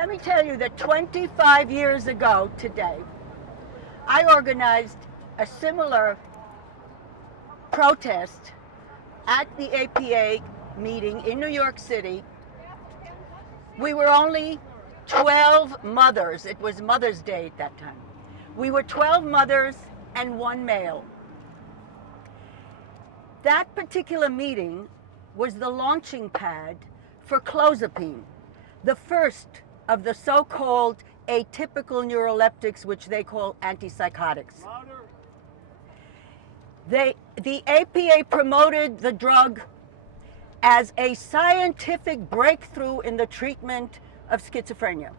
Let me tell you that 25 years ago today, I organized a similar protest at the APA meeting in New York City. We were only 12 mothers. It was Mother's Day at that time. We were 12 mothers and one male. That particular meeting was the launching pad for clozapine, the first of the so-called atypical neuroleptics, which they call antipsychotics. The APA promoted the drug as a scientific breakthrough in the treatment of schizophrenia.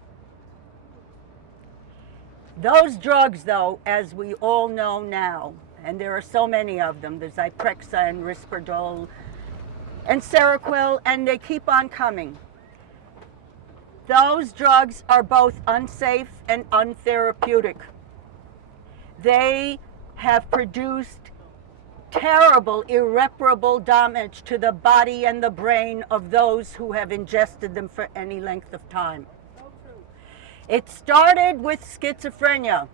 Those drugs, though, as we all know now, and there are so many of them, there's Zyprexa and Risperdal and Seroquel, and they keep on coming. Those drugs are both unsafe and untherapeutic. They have produced terrible, irreparable damage to the body and the brain of those who have ingested them for any length of time. It started with schizophrenia.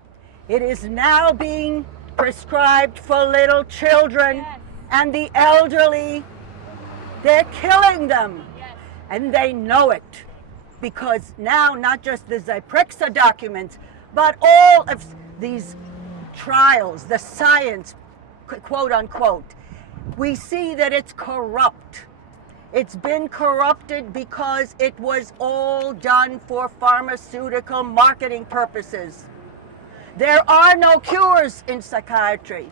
It is now being prescribed for little children and the elderly. They're killing them, and they know it, because now not just the Zyprexa documents, but all of these trials, the science, quote unquote, we see that it's corrupt. It's been corrupted because it was all done for pharmaceutical marketing purposes. There are no cures in psychiatry.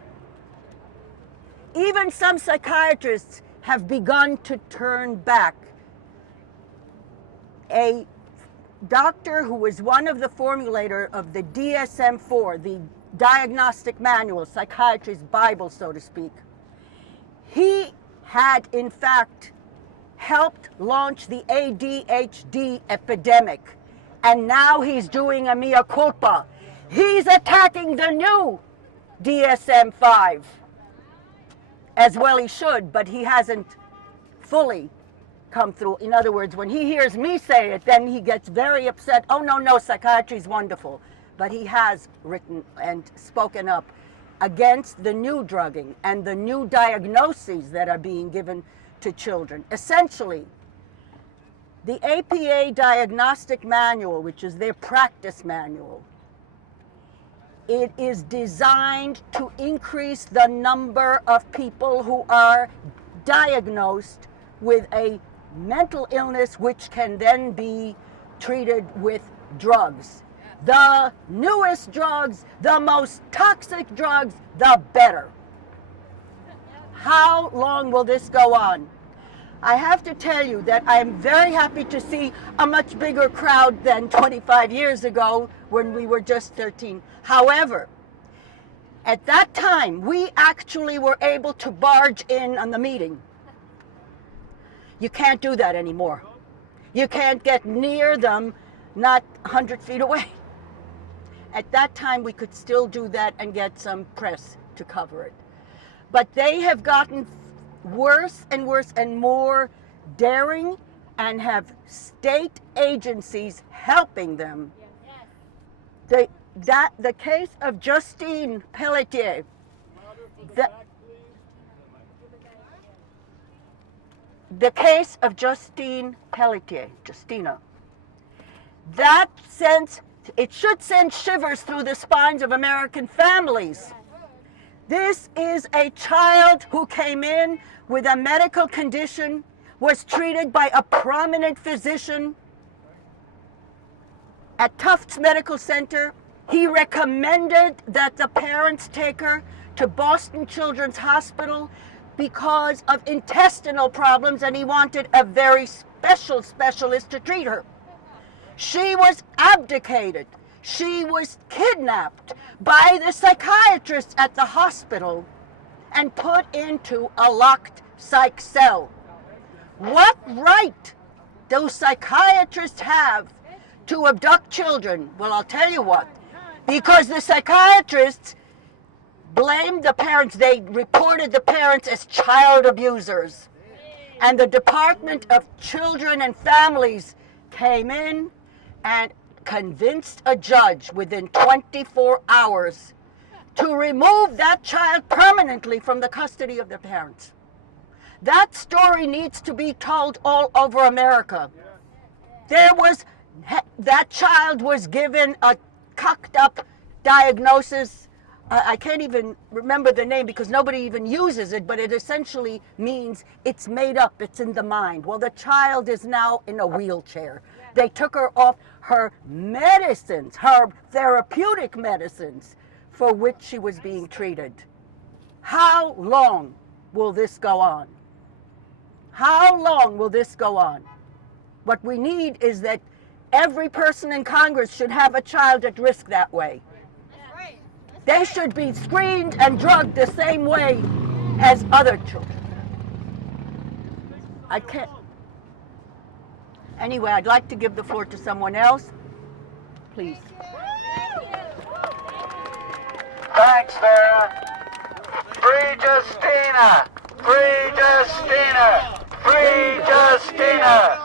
Even some psychiatrists have begun to turn back. A doctor who was one of the formulator of the DSM-4, the Diagnostic Manual, Psychiatry's Bible, so to speak, he had, in fact, helped launch the ADHD epidemic, and now he's doing a mea culpa. He's attacking the new DSM-5, as well he should, but he hasn't fully come through. In other words, when he hears me say it, then he gets very upset. Oh, no, psychiatry's wonderful. But he has written and spoken up against the new drugging and the new diagnoses that are being given to children. Essentially, the APA Diagnostic Manual, which is their practice manual, it is designed to increase the number of people who are diagnosed with a mental illness, which can then be treated with drugs. The newest drugs, the most toxic drugs, the better. How long will this go on? I have to tell you that I am very happy to see a much bigger crowd than 25 years ago when we were just 13. However, at that time, we actually were able to barge in on the meeting. You can't do that anymore. You can't get near them, not 100 feet away. At that time, we could still do that and get some press to cover it. But they have gotten worse and worse and more daring, and have state agencies helping them. The case of Justine Pelletier, the case of Justine Pelletier, Justina, that it should send shivers through the spines of American families. This is a child who came in with a medical condition, was treated by a prominent physician at Tufts Medical Center. He recommended that the parents take her to Boston Children's Hospital because of intestinal problems, and he wanted a very special specialist to treat her. She was abdicated. She was kidnapped by the psychiatrists at the hospital and put into a locked psych cell. What right do psychiatrists have to abduct children? Well, I'll tell you what. Because the psychiatrists blamed the parents. They reported the parents as child abusers. And the Department of Children and Families came in and convinced a judge within 24 hours to remove that child permanently from the custody of their parents. That story needs to be told all over America. That child was given a cocked up diagnosis. I can't even remember the name because nobody even uses it, but it essentially means it's made up, it's in the mind. Well, the child is now in a wheelchair. They took her off her medicines, her therapeutic medicines, for which she was being treated. How long will this go on? How long will this go on? What we need is that every person in Congress should have a child at risk that way. They should be screened and drugged the same way as other children. I can't. Anyway, I'd like to give the floor to someone else. Please. Thanks, Vera. Free Justina! Free Justina! Free Justina!